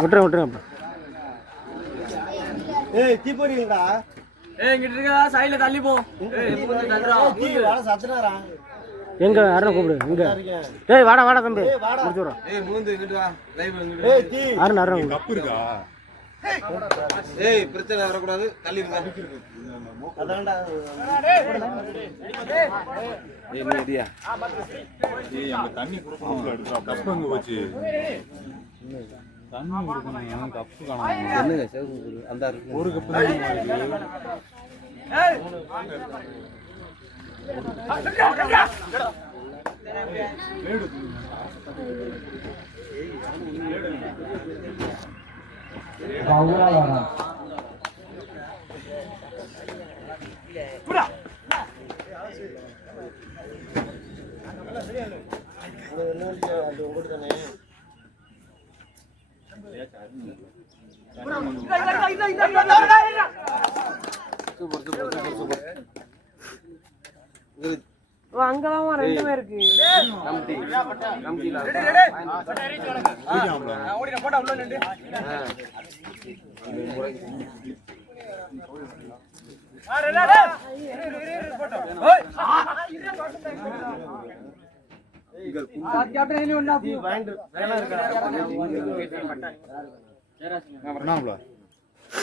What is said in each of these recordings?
விட்டுறேன். ஏய் தீ போறீங்களா? ஏய் இங்கிட்டு இருக்கா சைடுல தள்ளி போ. ஏய் தள்ளுடா. தீ வாட சத்துறாரா. எங்க அருண கூப்பிடு எங்க. ஏய் வாடா தம்பி. முடிச்சுறோம். ஏய் மூந்து இங்கிட்டு வா. லைவ் இங்கிட்டு. ஏய் தீ அருண கப்பு இருக்கா? ஏய் பிரச்சனை வர கூடாது. தள்ளி இருங்க. அதான்டா. ஏய் மீடியா. ஏய் அங்க தண்ணி குடுக்கணும்ல எடுறா. கப்பு அங்க வச்சு. தண்ணி குடுக்கணும். கப்பு காணோம். என்னங்க சேவு அந்த ஒரு கப்பு தான் இருக்கு. ஏய் அங்கதான் 2 பேர் இருக்கு. போட்டா உள்ள நின்று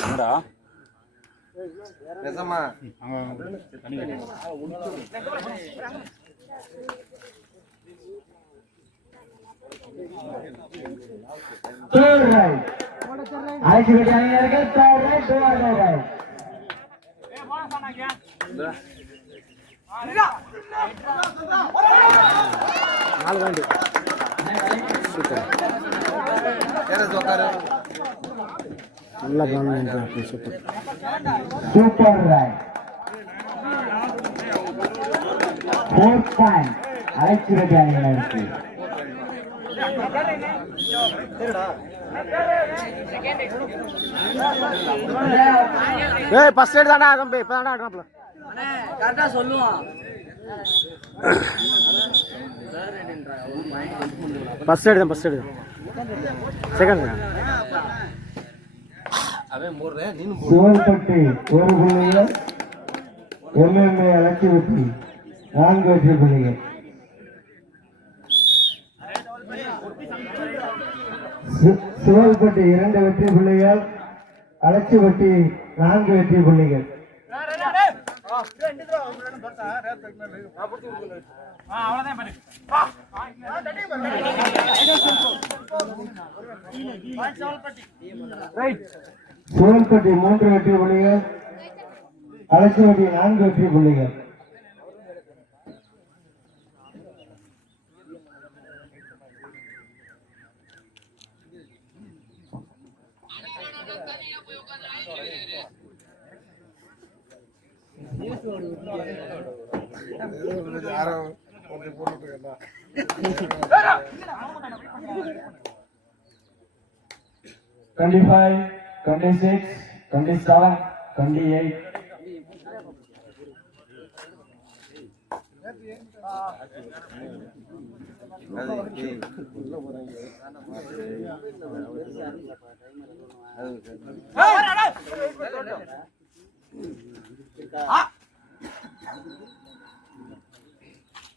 என்னடா? பேசமா தண்ணி அழைச்சி விட்டு அணியினர்கள் தேர்ட் ரைட் டூ ரைட். நாலு காண்டு. நல்லா பண்ணு. Super right. 4 பாயிண்ட் அழைச்சி விட்டு அணியினருக்கு. ஏய் ஃபர்ஸ்ட் எய்ட் தான்டா தம்பி. இப்பதான்டா ஆடுறாப்ல. அண்ணே கரெக்ட்டா சொல்லுவான். ஃபர்ஸ்ட் எய்ட் தான். செகண்ட் அவன் போடுறேன் நீனும் சிவன்பட்டி ஒரு புள்ளிகள். MMA அழைச்சி விட்டு 4 வெற்றி புள்ளிகள். சிவல்பட்டி 2 வெற்றி புள்ளிகள். அலட்சிப்பட்டி 4 வெற்றி புள்ளிகள். சிவல்பட்டி 3 வெற்றி புள்ளிகள். அலட்சிப்பட்டி 4 வெற்றி புள்ளிகள். யாரும் கொஞ்சம் போட்டுட்டு இருக்கா? 25, 26, 27, 28.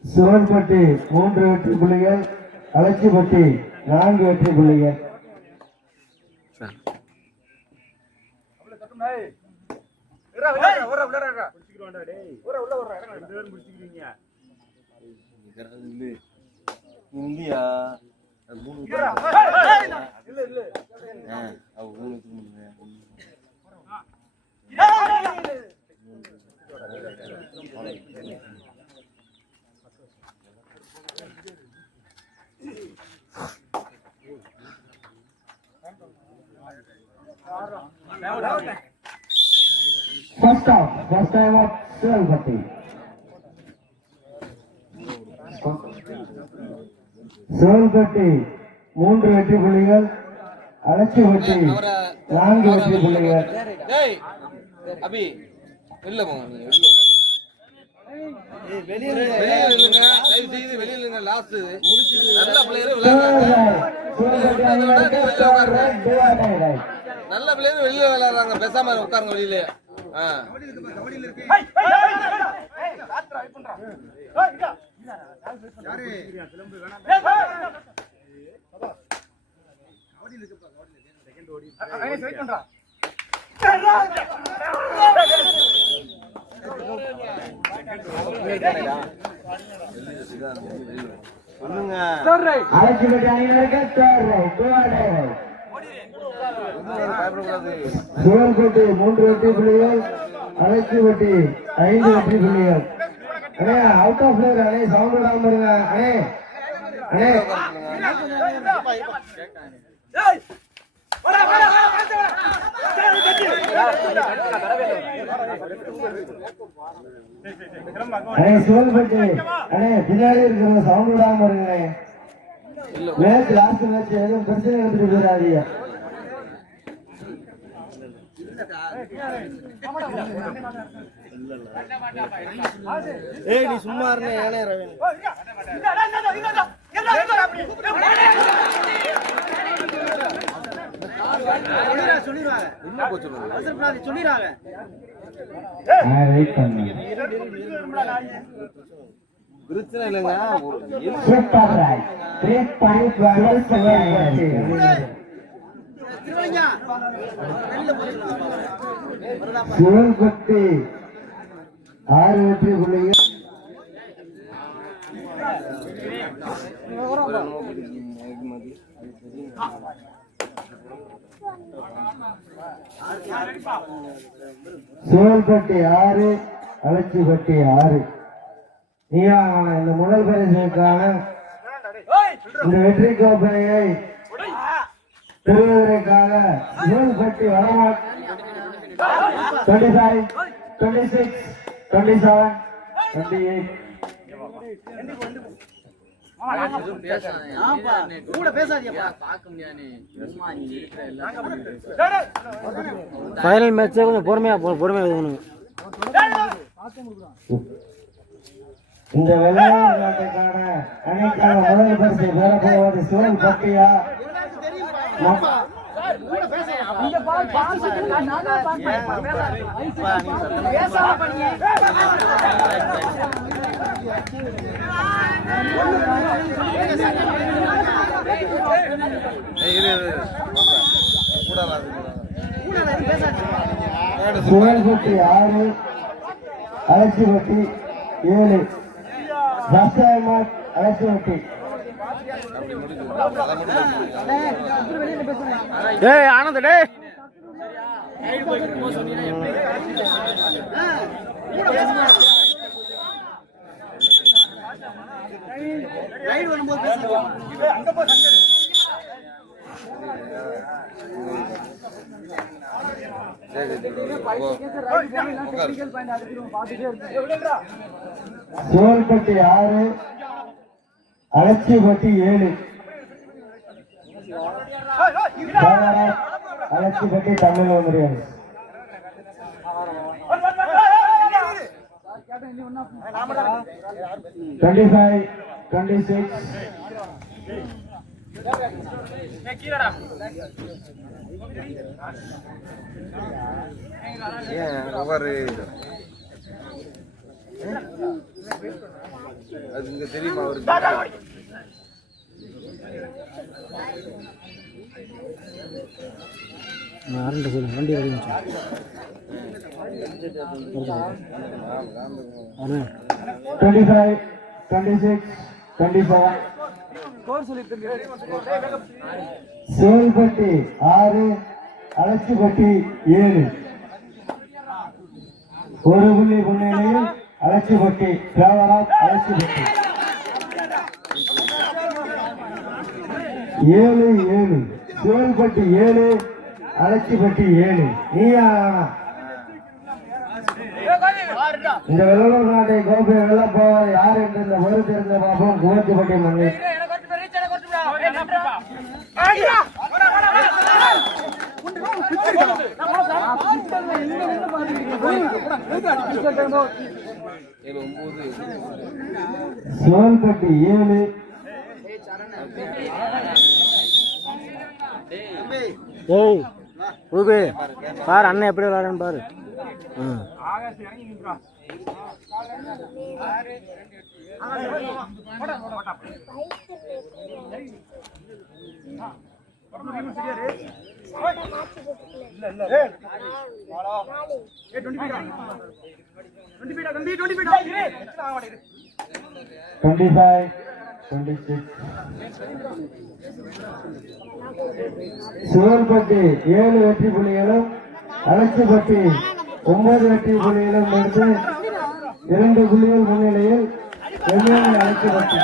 சிவன்பட்டி 3 வெற்றி புள்ளிகள். அலட்சிப்பட்டி 4 வெற்றி புள்ளிகள். India First off, first time of Sivalpatti. Sivalpatti 3 வெற்றி புள்ளிகள். அலட்சிப்பட்டி 4 வெற்றி புள்ளிகள். அபி வெளில போங்க. வெளியில இல்லைங்க, தயவு செய்து வெளியில இல்லைங்க. லாஸ்ட் நல்ல பிளேயர் விளையாடுறாங்க, நல்ல பிளேயர் வெளியில விளையாடுறாங்க. பேசாம உட்காருங்க வெளியில. சிவன்கோட்டை 3 வெற்றி புள்ளிகள், அலட்சிபட்டி 5 வெற்றி புள்ளிகள். அண்ணே அவுட் ஆஃப் பிளேயர் அண்ணே, சவுண்ட் விடாம இருங்க அண்ணே. அண்ணே அண்ணே சிவன்கோட்டை அண்ணே, பின்னாடி இருக்கிற சவுண்ட் விடாம இருங்க. மேட்ச் லாஸ்ட் மேட்ச் எதுவும் பிரச்சனை எடுத்துட்டு போயிடாதீங்க. ஏய் நீ சும்மா இருந்தே ஏனே ரவீன் சொல்லிடுவாங்க என்ன போச்சு சொல்லிடுவாங்க. பிரச்சனை இல்லைங்க. சிவன்கொட்டி 6 வெற்றி புள்ளிகள். சிவன்கொட்டி 6, அலட்சிபட்டி 6. இந்த முதல் பரிசுக்கான இந்த வெற்றி கோப்பையை பெறுவதற்காக சிவன்கொட்டி வடமாட் 25, 26, 27, 28. ஃபைனல் மேட்சே கொஞ்சம் பொறுமையா இருக்கணும். இந்த விளையாட்டு நாட்டுக்கான அணிக்கான முதல் பரிசை பெறப்போவது சிவன்கொட்டியா சிவன்கொட்டி 6, அலட்சிபட்டி 7. அலட்சிபட்டி டேய் ஆனந்த் டேய் ரைட் வரும்போது பேசுங்க. அங்க போ சங்கர். சிவன்கொட்டி 6, அலட்சிபட்டி 7. அலட்சிபட்டி தமிழ் ஒன்றியம். Twenty-five, 26. அது இங்க தெரியுமா அவருக்கு? அரண்டு சொல்லு வண்டி ரெடி 25, 26, 27. சிவல்பட்டி 6, அலட்சிபட்டி 7. ஒரு புள்ளி முன்னிலையில் அலட்சிபட்டி தேவராஜ். அலட்சிபட்டி 7-7. சிவல்பட்டி 7, அலட்சிபட்டி 7. நீயா இந்த வெள்ளூர் நாட்டை கோப்பையை வெல்ல போவது யார் என்று இந்த ஒரு தெரிந்த பாப்போம். குவத்திப்பட்டி மண்ணை சிவன்பட்டி 7 ஏய் ரூபி பாரு அண்ணன் எப்படி விளையாடுன்னு பாரு. சிவன்பட்டி 7 வெற்றி புள்ளிகளும் அலட்சிப்பட்டி 9 வெற்றி புள்ளிகளும் எடுத்து 2 புள்ளிகள் முன்னிலையில் அலட்சிப்பட்டி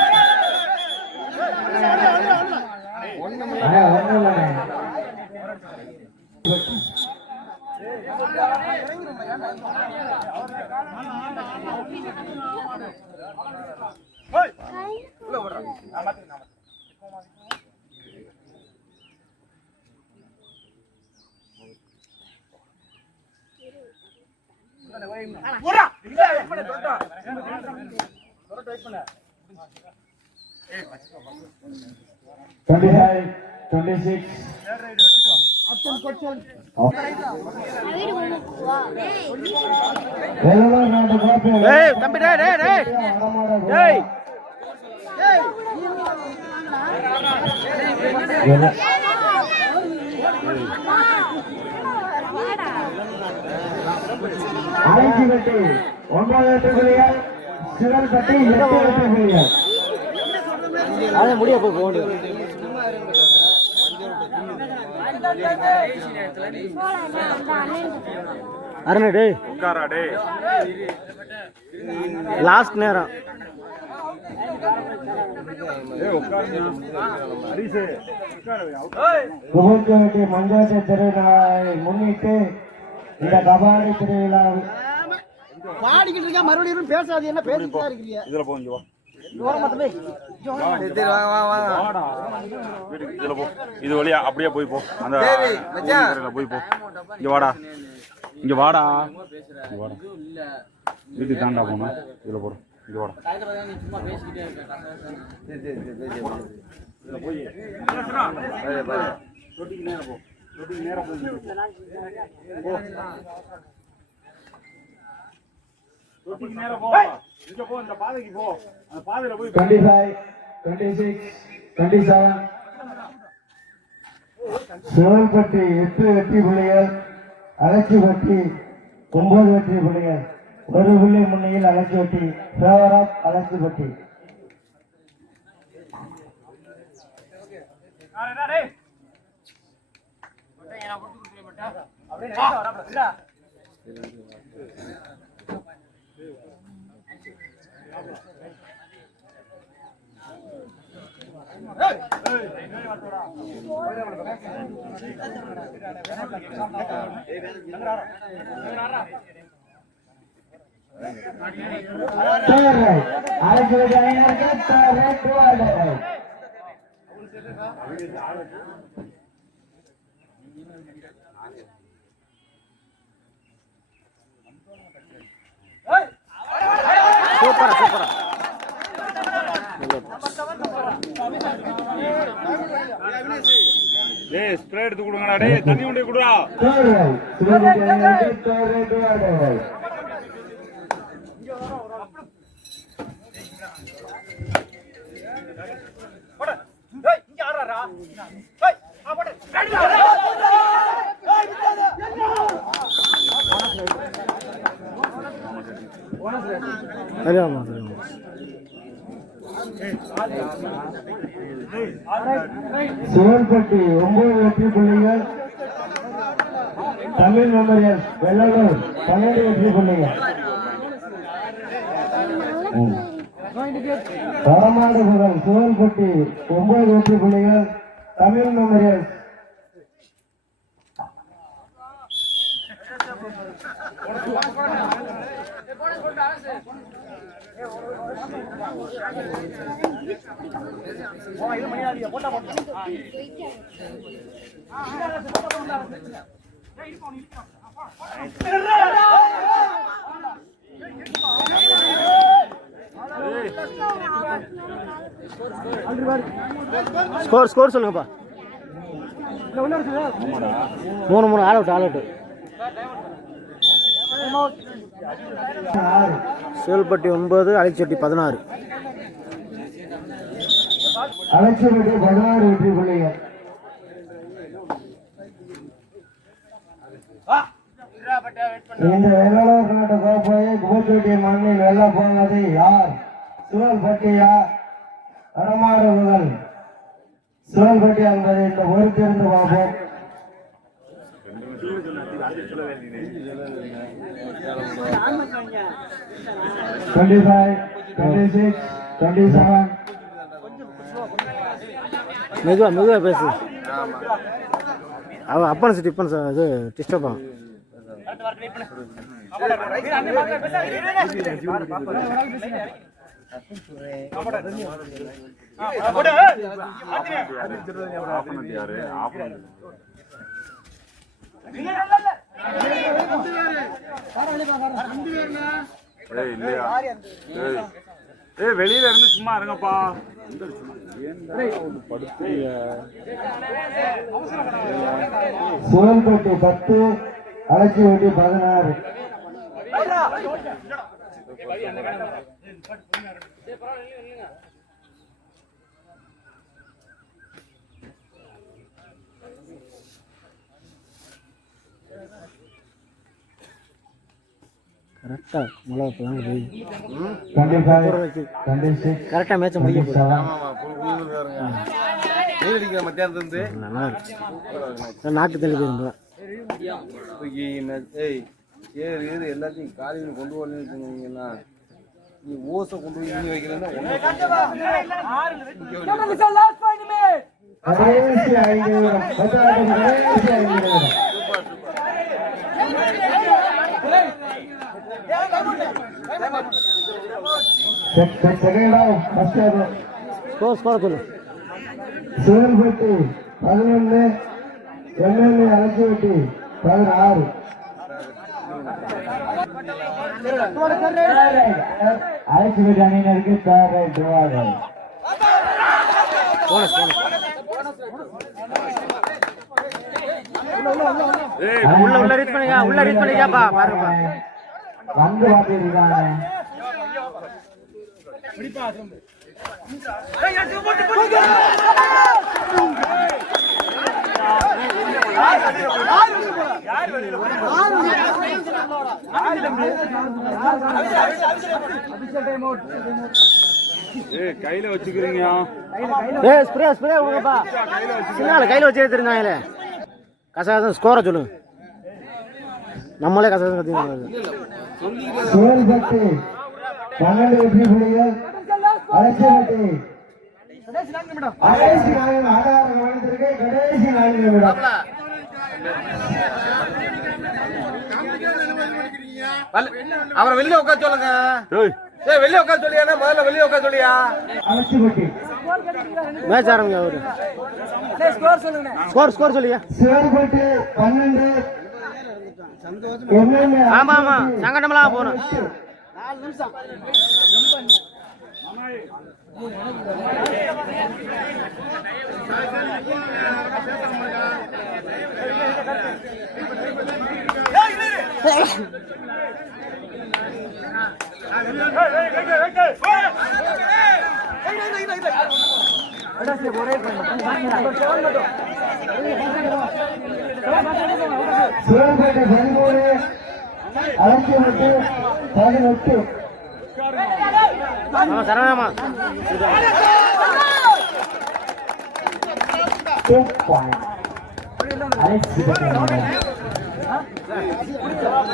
தம்பி டேய் அலைச்சிப்பட்டி 9 வெற்றி புள்ளிகள் சிவன்பட்டி 8 வெற்றி புள்ளிகள் அதை முடிய போய் போடு. அருண் டேய் உட்காரா டேய். லாஸ்ட் நேரம் புகழ்ச்சி மஞ்சாட்டு திருவிழாவை முன்னிட்டு இந்த கபாடி திருவிழா பாடிக்கிட்டு இருக்கா மறுபடியும் பேசாது என்ன பேசிட்டு தான் இருக்கிறீங்க. இதுல போ, இங்க வா. வீட்டுக்கு இதுல போ. இது வழியா அப்படியே போய் போ. அந்த போய் போ. இங்க வாடா, இங்க வாடா, இங்க வாடா. வீட்டுக்கு தாண்டா போனோம். இதுல போறோம். இங்க வாடா. இதுல போய் தொட்டிக்கு நேரம் போ. தொட்டிக்கு நேரம் போய் போ. தொட்டிக்கு நேரம் போ. இங்க போ, இந்த பாதைக்கு போ. அந்த பாதையில போய் 25, 26, 27 சிவன்பட்டி 8 வெற்றி புள்ளிகள் அலட்சிப்பட்டி 9 வெற்றி புள்ளிகள் 1 புள்ளி முன்னையில் அலட்சிப்பட்டி ஃபேவர் ஆஃப் அலட்சிப்பட்டி. சூப்பரா சூப்பரா. டேய் ஸ்ப்ரே எடுத்து கொடுங்கடா. டேய் தண்ணி கொண்டு குடுடா. சரியாமா சரியாமா. சிவன்பட்டி 9 வெற்றி புள்ளிகள் தமிழ் மெமரியல் வெள்ளலூர் 12 வெற்றி புள்ளிகள் வடமாடுபுரம் சிவன்பட்டி 9 வெற்றி புள்ளிகள் தமிழ் மெமரியல் ஸ்கோர் சொல்லுங்கப்பா. 3-3 ஆல் அவுட். சேல்பட்டி 9 அலைச்செட்டி 16. அலைச்செட்டி 16 வெற்றி புள்ளிகள். இந்த வெள்ளலூர் நாட்டு கோப்பையை புதுச்சேரி மண்ணில் வெல்ல போவது யார்? சூழல்பட்டியா வடமாறுகள்? சூழல்பட்டி என்பதை இந்த பொறுத்திருந்து பார்ப்போம். 25, 26, 27. மெதுவா பேசு. அவன் அப்பன் டிஃபன் இது டிஸ்டர்ப் ஆகும். வெளியில இருந்து சும்மா இருங்கப்பா. சூழல்பட்டி 10 அலைச்செட்டி 16. கரெக்டா மழை இப்பதான் போய் 25, 26. கரெக்டா மேட்ச முடிக்க போகுது. மத்தியானத்து நல்லா இருக்கு. நாட்டு தள்ளி போயிருந்தோம். எல்லாத்தையும் காலையில் கொண்டு வரணும்னா நீ ஓசை கொண்டு போய் இனி வைக்கிறேன்னா ஸ்கோர் சொல்லு. சூழல்பட்டி 11, எம்எல்ஏ அலைச்செட்டி 16. அலைச்செட்டி அணியினருக்கு உள்ள ரீச் பண்ணிக்கப்பா பாருங்க. வந்து பார்த்துருக்காங்க. கையில வச்சுக்கிறீங்க. ஸ்ப்ரே உங்கப்பா சின்ன கையில வச்சு எடுத்துருந்தாங்களே. கசாயம் ஸ்கோரை சொல்லுங்க. நம்மளே கசாயம் கற்றுங்க. சூழல்பட்டி 12 வெற்றி புள்ளிகள். அலைச்செட்டி கடைசி 4 ஆதார கவனத்திற்கு கடைசி 4 நிமிடம். அவரை வெளியே உட்கார சொல்லுங்க. வெளியே உட்கார சொல்லியா? முதல்ல வெளியே உட்கார சொல்லியா? அலைச்செட்டி மேட்ச் ஆரம்பிங்க. அவரு ஸ்கோர் சொல்லியா? சூழல்பட்டி 12, எம்எல்ஏ ஆமா சங்கடமெல்லாம் போகணும். 4 நிமிஷம். சூழல்பட்டி 13, அலைச்செட்டி 18. சரவணமா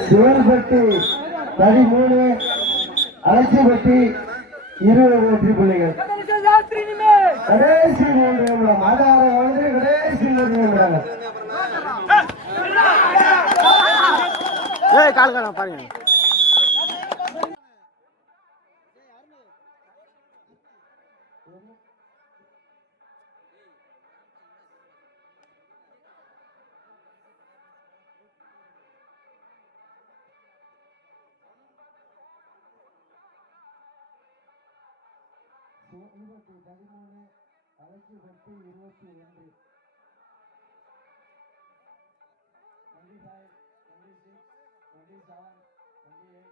சூழல்பட்டி 13, அலைச்செட்டி 20 வெற்றி புள்ளிகள். கடைசி 3 நிமிடம். ஆதார கவனத்தில் கடைசி 3 நிமிடங்கள். கால் பாருங்க. தீபத்து 13 அலட்சிப்பட்டி 21 25 26 27 28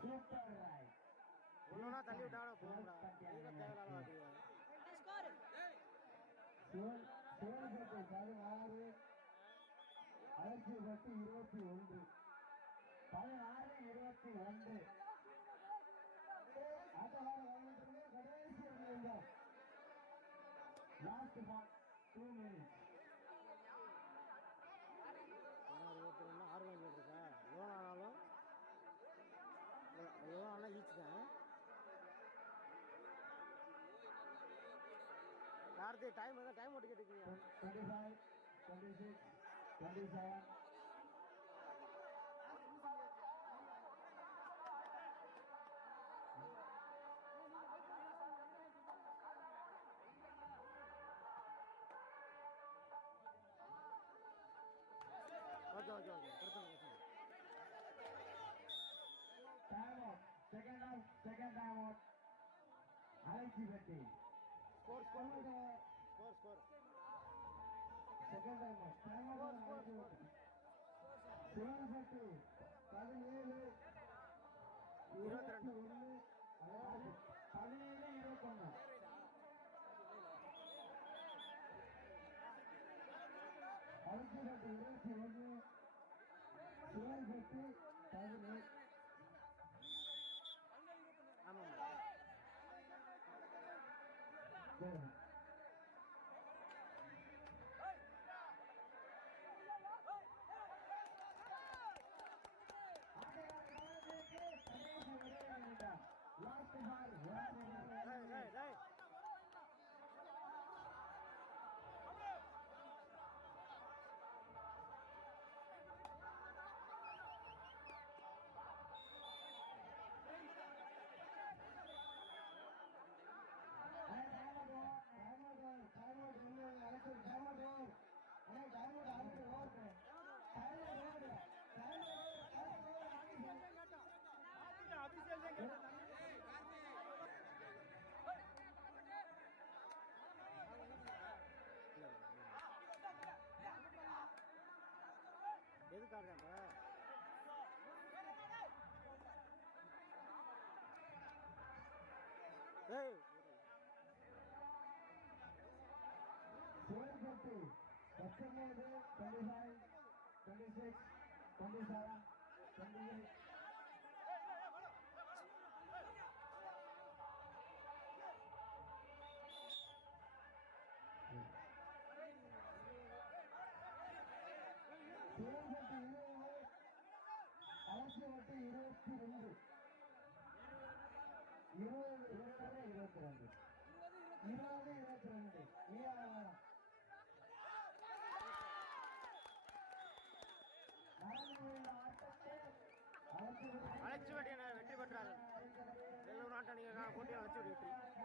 சூப்பர் ரைட் ஒன்னொன்னா தள்ளி விட்டாங்க போகா தேவையில்லாத வாக்குறீங்க சிவன்பட்டி 16 அலட்சிப்பட்டி 21 16 21 ஆட்டக்கார வாழ்ந்துட்டு கடைசி நிமிடம் லாஸ்ட் பால் 2 minutes 21 6 வாங்கி இருக்கா எவ்வளோ ஆனாலும் எவ்வளோ ஆனால் ஈச் தான் கார்த்தி டைம் எதாவது டைம் ஓட்டு கேட்டுக்கீங்க 25 26 27 ஓகே ஓகே ஓகே பிரச்சனை பிரச்சனை time out second time out Alatchippatti score score score score second time out Alatchippatti Sivanpatti 17 21 17 21 Alatchippatti 21 Sivanpatti 17 ஆமாம் லாஸ்ட் பால் டேய் டேய் டேய் எதுக்கு ஆடுறாங்க ஏய் சிவன்பட்டி 19 25 26 27 28 சிவன்பட்டி 20 அலட்சிப்பட்டி 22 20 22 அலட்சிப்பட்டி வெற்றி பெற்றார். வெள்ளூர் நாட்டை நீங்கள் போட்டியில் அலட்சிப்பட்டி வெற்றி.